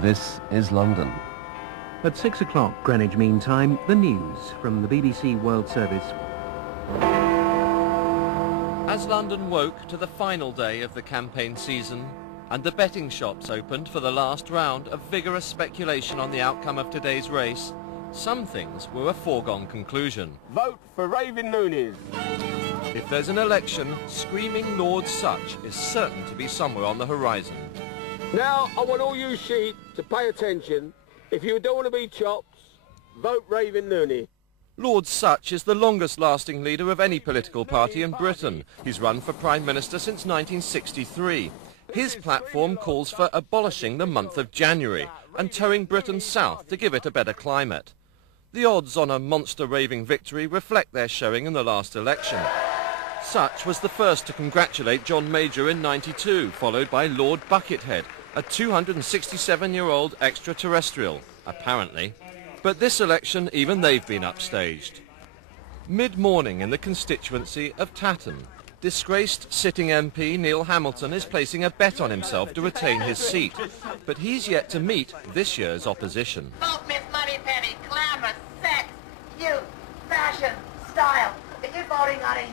This is London. At 6 o'clock Greenwich Mean Time, the news from the BBC World Service. As London woke to the final day of the campaign season and the betting shops opened for the last round of vigorous speculation on the outcome of today's race, some things were a foregone conclusion. Vote for Raving Loonies. If there's an election, screaming Lord Sutch is certain to be somewhere on the horizon. Now I want all you sheep to pay attention. If you don't want to be chops, vote Raving Loony. Lord Sutch is the longest-lasting leader of any political party in Britain. He's run for Prime Minister since 1963. His platform calls for abolishing the month of January and towing Britain south to give it a better climate. The odds on a Monster Raving victory reflect their showing in the last election. Sutch was the first to congratulate John Major in '92, followed by Lord Buckethead, a 267-year-old extraterrestrial, apparently. But this election, even they've been upstaged. Mid-morning in the constituency of Tatton, disgraced sitting MP Neil Hamilton is placing a bet on himself to retain his seat. But he's yet to meet this year's opposition. Vote Miss Moneypenny, glamour, sex, youth, fashion, style. Are you voting, honey?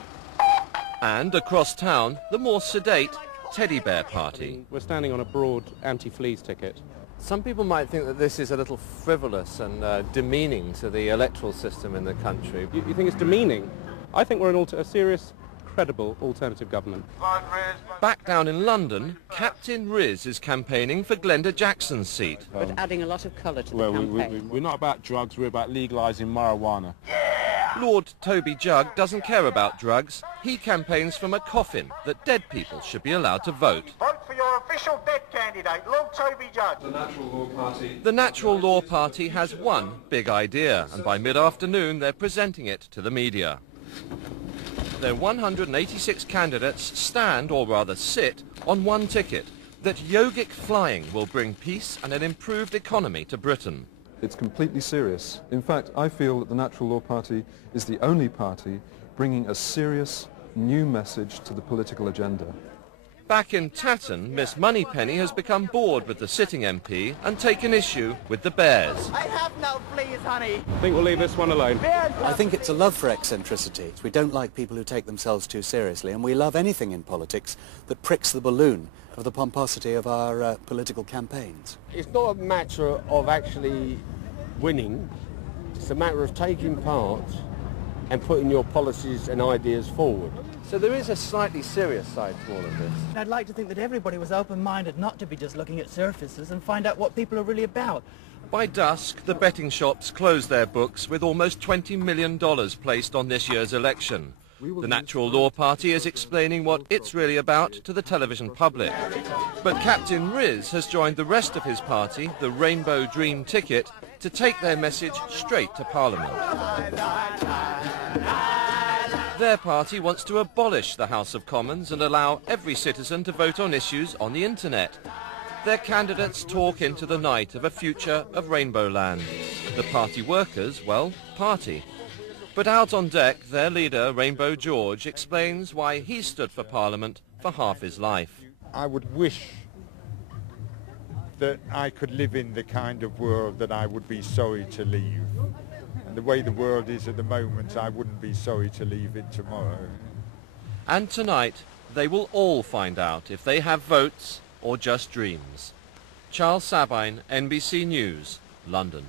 And across town, the more sedate Teddy Bear Party. We're standing on a broad anti-fleas ticket. Some people might think that this is a little frivolous and demeaning to the electoral system in the country. You think it's demeaning? I think we're a serious, credible alternative government. Back down in London, Captain Riz is campaigning for Glenda Jackson's seat. But adding a lot of colour to the campaign. We're not about drugs, we're about legalising marijuana. Lord Toby Jugg doesn't care about drugs. He campaigns from a coffin that dead people should be allowed to vote. Vote for your official dead candidate, Lord Toby Jugg. The Natural Law Party. The Natural Law Party has one big idea, and by mid-afternoon they're presenting it to the media. Their 186 candidates stand, or rather sit, on one ticket, that yogic flying will bring peace and an improved economy to Britain. It's completely serious. In fact, I feel that the Natural Law Party is the only party bringing a serious new message to the political agenda. Back in Tatton, Miss Moneypenny has become bored with the sitting MP and taken issue with the bears. I have no fleas, honey. I think we'll leave this one alone. I think it's a love for eccentricity. We don't like people who take themselves too seriously, and we love anything in politics that pricks the balloon of the pomposity of our political campaigns. It's not a matter of actually winning. It's a matter of taking part and putting your policies and ideas forward. So there is a slightly serious side to all of this. I'd like to think that everybody was open-minded, not to be just looking at surfaces and find out what people are really about. By dusk, the betting shops close their books with almost $20 million placed on this year's election. The Natural Law Party is explaining what it's really about to the television public. But Captain Riz has joined the rest of his party, the Rainbow Dream Ticket, to take their message straight to Parliament. Their party wants to abolish the House of Commons and allow every citizen to vote on issues on the internet. Their candidates talk into the night of a future of Rainbow Land. The party workers, well, party. But out on deck, their leader, Rainbow George, explains why he stood for Parliament for half his life. I would wish that I could live in the kind of world that I would be sorry to leave. And the way the world is at the moment, I wouldn't be sorry to leave it tomorrow. And tonight, they will all find out if they have votes or just dreams. Charles Sabine, NBC News, London.